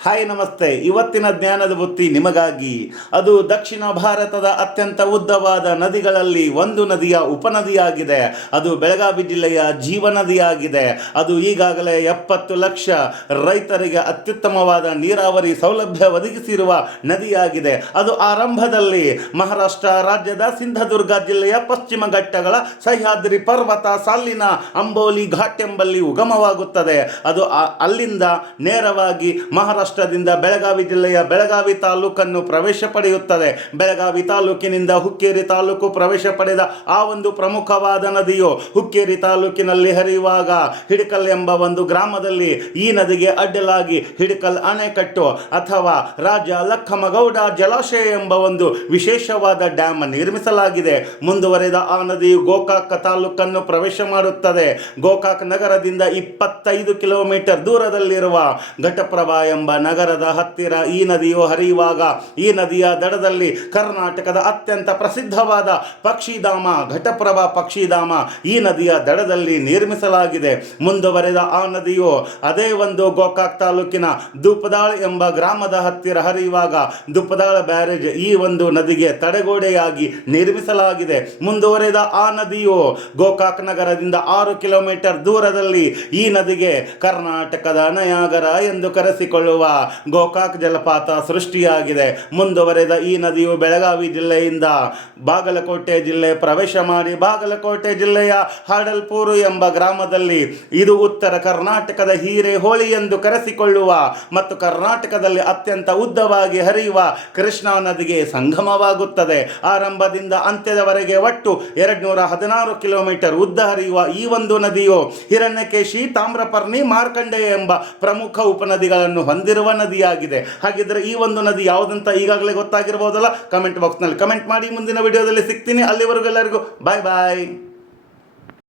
Hi ನಮಸ್ತೆ. ಇವತ್ತಿನ ಜ್ಞಾನದ ಬುತ್ತಿ ನಿಮಗಾಗಿ. ಅದು ದಕ್ಷಿಣ ಭಾರತದ ಅತ್ಯಂತ ಉದ್ದವಾದ ನದಿಗಳಲ್ಲಿ ಒಂದು ನದಿಯ ಉಪನದಿಯಾಗಿದೆ. ಅದು ಬೆಳಗಾವಿ ಜಿಲ್ಲೆಯ ಜೀವನದಿಯಾಗಿದೆ. ಅದು ಈಗಾಗಲೇ 70 ಲಕ್ಷ ರೈತರಿಗೆ ಅತ್ಯುತ್ತಮವಾದ ನೀರಾವರಿ ಸೌಲಭ್ಯ ಒದಗಿಸಿರುವ ನದಿಯಾಗಿದೆ. ಅದು ಆರಂಭದಲ್ಲಿ ಮಹಾರಾಷ್ಟ್ರ ರಾಜ್ಯದ ಸಿಂಧದುರ್ಗ ಜಿಲ್ಲೆಯ ಪಶ್ಚಿಮ ಘಟ್ಟಗಳ ಸಹ್ಯಾದ್ರಿ ಪರ್ವತ ಸಾಲಿನ ಅಂಬೋಲಿ ಘಾಟ್ ಎಂಬಲ್ಲಿ ಉಗಮವಾಗುತ್ತದೆ. ಅದು ಅಲ್ಲಿಂದ ನೇರವಾಗಿ ಮಹಾರಾಷ್ಟ್ರದಿಂದ ಬೆಳಗಾವಿ ಜಿಲ್ಲೆಯ ಬೆಳಗಾವಿ ತಾಲೂಕನ್ನು ಪ್ರವೇಶ ಪಡೆಯುತ್ತದೆ. ಬೆಳಗಾವಿ ತಾಲೂಕಿನಿಂದ ಹುಕ್ಕೇರಿ ತಾಲೂಕು ಪ್ರವೇಶ ಪಡೆದ ಆ ಒಂದು ಪ್ರಮುಖವಾದ ನದಿಯು ಹುಕ್ಕೇರಿ ತಾಲೂಕಿನಲ್ಲಿ ಹರಿಯುವಾಗ ಹಿಡಕಲ್ ಎಂಬ ಒಂದು ಗ್ರಾಮದಲ್ಲಿ ಈ ನದಿಗೆ ಅಡ್ಡಲಾಗಿ ಹಿಡಕಲ್ ಅಣೆಕಟ್ಟು ಅಥವಾ ರಾಜ ಲಖಮಗೌಡ ಜಲಾಶಯ ಎಂಬ ಒಂದು ವಿಶೇಷವಾದ ಡ್ಯಾಮ್ ನಿರ್ಮಿಸಲಾಗಿದೆ. ಮುಂದುವರೆದ ಆ ನದಿಯು ಗೋಕಾಕ್ ತಾಲೂಕನ್ನು ಪ್ರವೇಶ ಮಾಡುತ್ತದೆ. ಗೋಕಾಕ್ ನಗರದಿಂದ 25 ಕಿಲೋಮೀಟರ್ ದೂರದಲ್ಲಿರುವ ಘಟಪ್ರಭಾ ಎಂಬ ನಗರದ ಹತ್ತಿರ ಈ ನದಿಯು ಹರಿಯುವಾಗ ಈ ನದಿಯ ದಡದಲ್ಲಿ ಕರ್ನಾಟಕದ ಅತ್ಯಂತ ಪ್ರಸಿದ್ಧವಾದ ಪಕ್ಷಿಧಾಮ ಘಟಪ್ರಭಾ ಪಕ್ಷಿಧಾಮ ಈ ನದಿಯ ದಡದಲ್ಲಿ ನಿರ್ಮಿಸಲಾಗಿದೆ. ಮುಂದುವರೆದ ಆ ನದಿಯು ಅದೇ ಒಂದು ಗೋಕಾಕ್ ತಾಲೂಕಿನ ದುಪದಾಳ್ ಎಂಬ ಗ್ರಾಮದ ಹತ್ತಿರ ಹರಿಯುವಾಗ ದುಪದಾಳ್ ಬ್ಯಾರೇಜ್ ಈ ಒಂದು ನದಿಗೆ ತಡೆಗೋಡೆಯಾಗಿ ನಿರ್ಮಿಸಲಾಗಿದೆ. ಮುಂದುವರೆದ ಆ ನದಿಯು ಗೋಕಾಕ್ ನಗರದಿಂದ 6 ಕಿಲೋಮೀಟರ್ ದೂರದಲ್ಲಿ ಈ ನದಿಗೆ ಕರ್ನಾಟಕದ ನಯಾಗರ ಎಂದು ಕರೆಸಿಕೊಳ್ಳುವ ಗೋಕಾಕ್ ಜಲಪಾತ ಸೃಷ್ಟಿಯಾಗಿದೆ. ಮುಂದುವರೆದ ಈ ನದಿಯು ಬೆಳಗಾವಿ ಜಿಲ್ಲೆಯಿಂದ ಬಾಗಲಕೋಟೆ ಜಿಲ್ಲೆ ಪ್ರವೇಶ ಮಾಡಿ ಬಾಗಲಕೋಟೆ ಜಿಲ್ಲೆಯ ಹಾಡಲ್ಪುರ ಎಂಬ ಗ್ರಾಮದಲ್ಲಿ ಇದು ಉತ್ತರ ಕರ್ನಾಟಕದ ಹಿರೇಹೊಳಿ ಎಂದು ಕರೆಸಿಕೊಳ್ಳುವ ಮತ್ತು ಕರ್ನಾಟಕದಲ್ಲಿ ಅತ್ಯಂತ ಉದ್ದವಾಗಿ ಹರಿಯುವ ಕೃಷ್ಣಾ ನದಿಗೆ ಸಂಗಮವಾಗುತ್ತದೆ. ಆರಂಭದಿಂದ ಅಂತ್ಯದವರೆಗೆ ಒಟ್ಟು 216 ಕಿಲೋಮೀಟರ್ ಉದ್ದ ಹರಿಯುವ ಈ ಒಂದು ನದಿಯು ಹಿರಣ್ಯಕೇಶಿ, ತಾಮ್ರಪರ್ಣಿ, ಮಾರ್ಕಂಡೇಯ ಎಂಬ ಪ್ರಮುಖ ಉಪನದಿಗಳನ್ನು ಹೊಂದಿರುವ ನದಿಯಾಗಿದೆ. ಹಾಗಿದ್ರೆ ಈ ಒಂದು ನದಿ ಯಾವುದಂತ ಈಗಾಗಲೇ ಗೊತ್ತಾಗಿರಬಹುದಲ್ಲ? ಕಮೆಂಟ್ ಬಾಕ್ಸ್ನಲ್ಲಿ ಕಮೆಂಟ್ ಮಾಡಿ. ಮುಂದಿನ ವಿಡಿಯೋದಲ್ಲಿ ಸಿಗ್ತೀನಿ. ಅಲ್ಲಿವರೆಗೂ ಎಲ್ಲರಿಗೂ ಬಾಯ್ ಬಾಯ್.